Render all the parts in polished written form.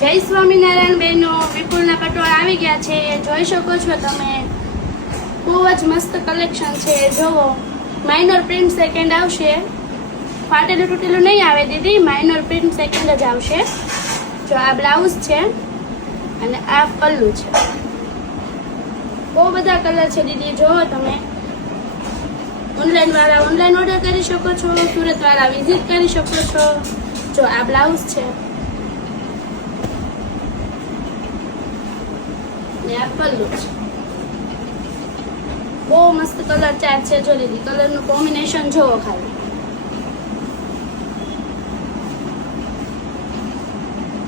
જય સ્વામિનારાયણ બહેનો, વિપુલના પટોળા આવી ગયા છે. જોઈ શકો છો તમે, બહુ જ મસ્ત કલેક્શન છે. જોવો, માઇનર પ્રિન્ટ સેકન્ડ આવશે, ફાટેલું તૂટેલું નહીં આવે દીદી, માઇનર પ્રિન્ટ સેકન્ડ જ આવશે. જો આ બ્લાઉઝ છે અને આ પલ્લુ છે. બહુ બધા કલર છે દીદી, જોવો તમે. ઓનલાઈન વાળા ઓનલાઈન ઓર્ડર કરી શકો છો, સુરત વાળા વિઝિટ કરી શકો છો. જો આ બ્લાઉઝ છે ને આ પલ્લુ છે. બહુ મસ્ત કલર ચાર્ટ છે. જો દીદી, કલરનું કોમ્બિનેશન જોવો ખાલી.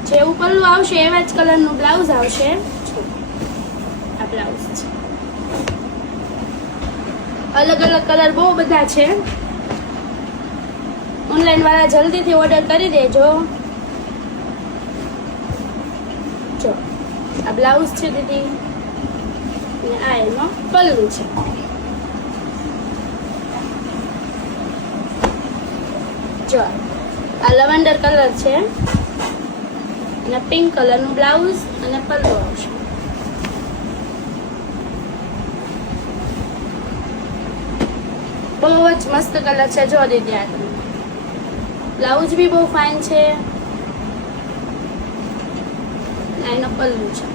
જેવું પલ્લુ આવશે એવા જ કલરનું બ્લાઉઝ આવશે. આ બ્લાઉઝ છે. અલગ અલગ કલર બહુ બધા છે. ઓનલાઈન વાળા જલ્દીથી ઓર્ડર કરી દેજો. જો આ બ્લાઉઝ છે દીદી, અને આ એનો પલ્લુ છે. જો આ લવેન્ડર કલર છે અને પિંક કલરનું બ્લાઉઝ અને પલ્લુ આવશે. બહુ જ મસ્ત કલર છે. જો દીદી, આ બ્લાઉઝ બી બહુ ફાઇન છે. એનો પલ્લુ છે.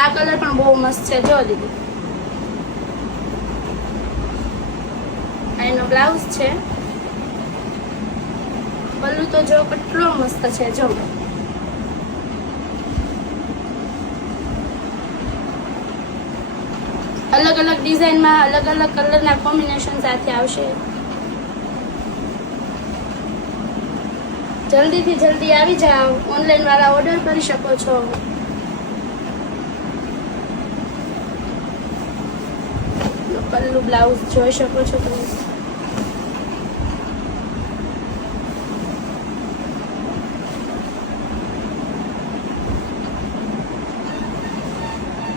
આ કલર પણ બહુ મસ્ત છે. જો દીદી, એનો બ્લાઉઝ છે. પલ્લુ તો જો કેટલો મસ્ત છે. જો અલગ અલગ ડિઝાઇનમાં અલગ અલગ કલરના કોમ્બિનેશન સાથે આવશે. જલ્દીથી જલ્દી આવી જાઓ. ઓનલાઈન વાળા ઓર્ડર કરી શકો છો. પલ્લુ બ્લાઉઝ જોઈ શકો છો તમે.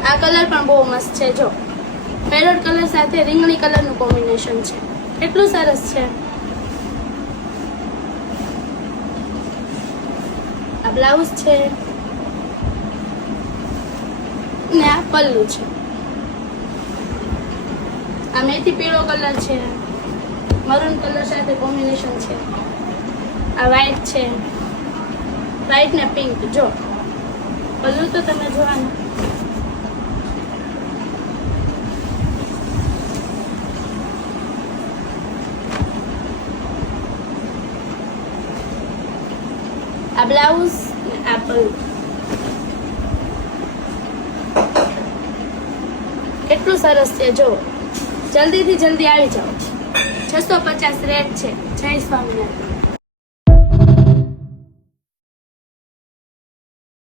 આ કલર પણ બહુ મસ્ત છે. જો પેરોટ કલર સાથે રીંગણી કલરનું કોમ્બિનેશન છે. કેટલું સરસ છે. આ બ્લાઉઝ છે ને આ પલ્લુ છે. આ મેથી પીળો કલર છે, મરૂન કલર સાથે કોમ્બિનેશન છે. આ વ્હાઈટ છે, વ્હાઈટ ને પિંક. જો પલ્લુ તો તમે જોવાનું. આ બ્લાઉઝ ને આ પલ્લુ. કેટલું સરસ છે. જો જલ્દીથી જલ્દી આવી જાઓ. 650 રેટ છે. જય સ્વામિનારાયણ.